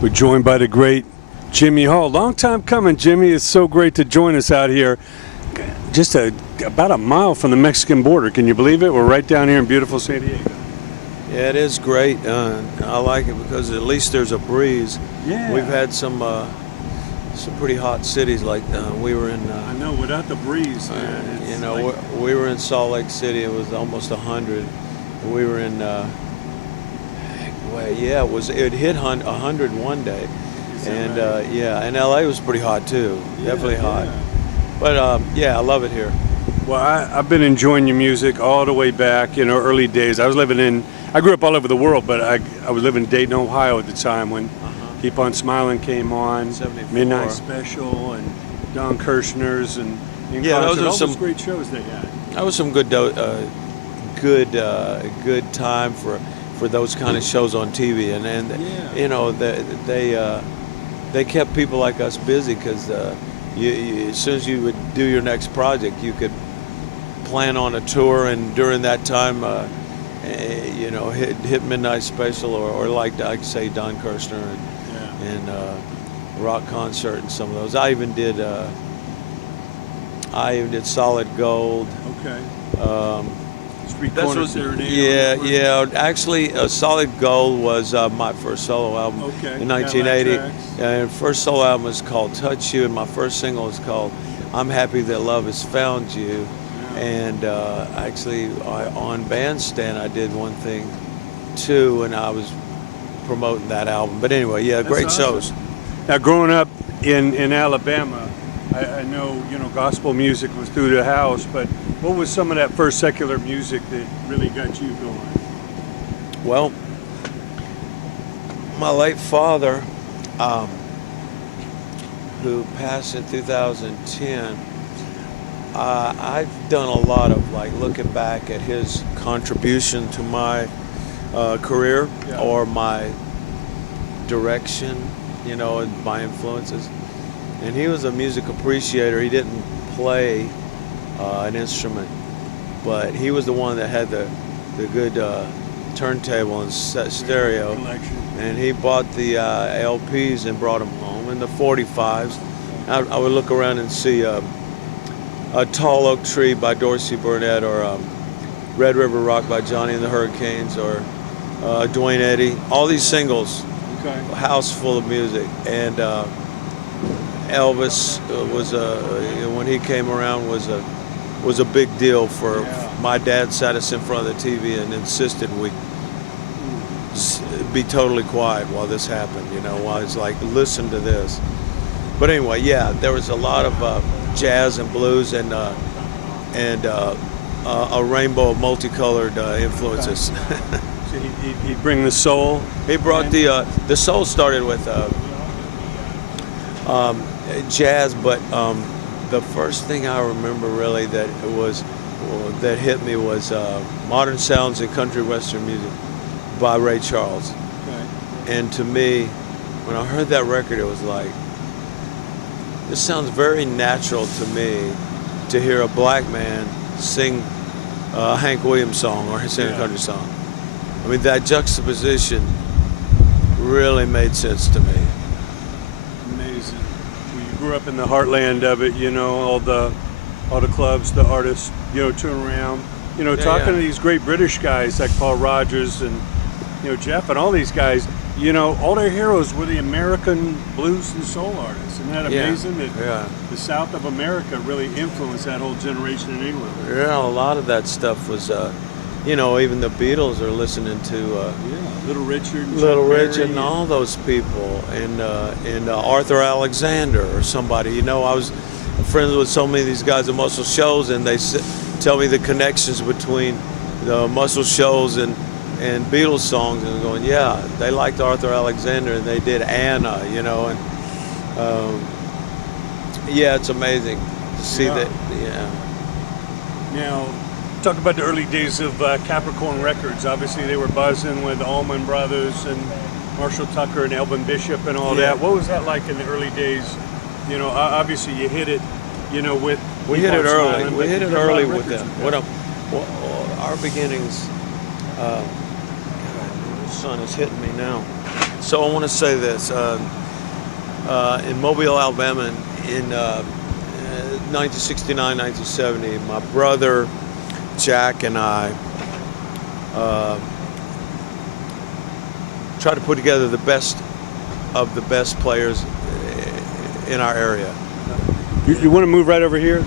We're joined by the great Jimmy Hall. Long time coming, Jimmy. It's so great to join us out here. Just about a mile from the Mexican border. Can you believe it? We're right down here in beautiful San Diego. Yeah, it is great. I like it because at least there's a breeze. Yeah. We've had some pretty hot cities like we were in. I know, without the breeze, man. You know, we were in Salt Lake City. It was almost 100. We were in. Well, yeah, it hit 100 one day, and right? yeah, and LA was pretty hot too. Yeah, definitely hot. Yeah. But yeah, I love it here. Well, I've been enjoying your music all the way back, you know, early days. I grew up all over the world, but I was living in Dayton, Ohio at the time when Keep On Smiling came on, 74. Midnight Special, and Don Kirshner's, and yeah, those are some great shows they had. That was some good time for those kind of shows on TV, and yeah. You know, they kept people like us busy because as soon as you would do your next project, you could plan on a tour, and during that time, you know, hit Midnight Special or like I say Don Kirshner and rock concert and some of those. I even did Solid Gold. Okay. Street Corner Serenade. Yeah. Actually, Solid Gold was my first solo album in 1980. And first solo album was called Touch You, and my first single was called I'm Happy That Love Has Found You. Yeah. And actually, on Bandstand, I did one thing too, and I was promoting that album. But anyway, yeah, great shows. Now, growing up in Alabama, I know, you know, gospel music was through the house, but what was some of that first secular music that really got you going? Well, my late father, who passed in 2010, I've done a lot of like looking back at his contribution to my career or my direction, you know, and my influences. And he was a music appreciator. He didn't play an instrument, but he was the one that had the good turntable and stereo. And he bought the LPs and brought them home, and the 45s. I would look around and see a Tall Oak Tree by Dorsey Burnett, or Red River Rock by Johnny and the Hurricanes, or Dwayne Eddy. All these singles, a house full of music. And Elvis was when he came around was a big deal for. My dad sat us in front of the TV and insisted we be totally quiet while this happened. You know, while he's like, listen to this. But anyway, yeah, there was a lot of jazz and blues and a rainbow of multicolored influences. So he'd bring the soul. He brought the soul started with jazz, but the first thing I remember really that hit me was Modern Sounds and Country Western Music by Ray Charles. Okay. And to me, when I heard that record, it was like, this sounds very natural to me to hear a black man sing a Hank Williams song or sing a country song. I mean, that juxtaposition really made sense to me. Amazing. Well, you grew up in the heartland of it, you know, all the clubs, the artists, you know, turn around, you know, talking to these great British guys like Paul Rodgers and, you know, Jeff and all these guys, you know, all their heroes were the American blues and soul artists. Isn't that amazing that the South of America really influenced that whole generation in England? Yeah, a lot of that stuff was, you know, even the Beatles are listening to Little Richard and all those people, and Arthur Alexander or somebody. You know, I was friends with so many of these guys at Muscle Shoals, and they tell me the connections between the Muscle Shoals and Beatles songs, and going, yeah, they liked Arthur Alexander and they did Anna, you know, and yeah, it's amazing to see that. Yeah. Now, talk about the early days of Capricorn Records. Obviously, they were buzzing with Allman Brothers and Marshall Tucker and Elvin Bishop and all that. What was that like in the early days? You know, obviously you hit it, you know, with... We hit it early. We hit it early with them. Our beginnings... God, the sun is hitting me now. So I want to say this. In Mobile, Alabama, in 1969, 1970, my brother Jack and I tried to put together the best of the best players in our area. You want to move right over here?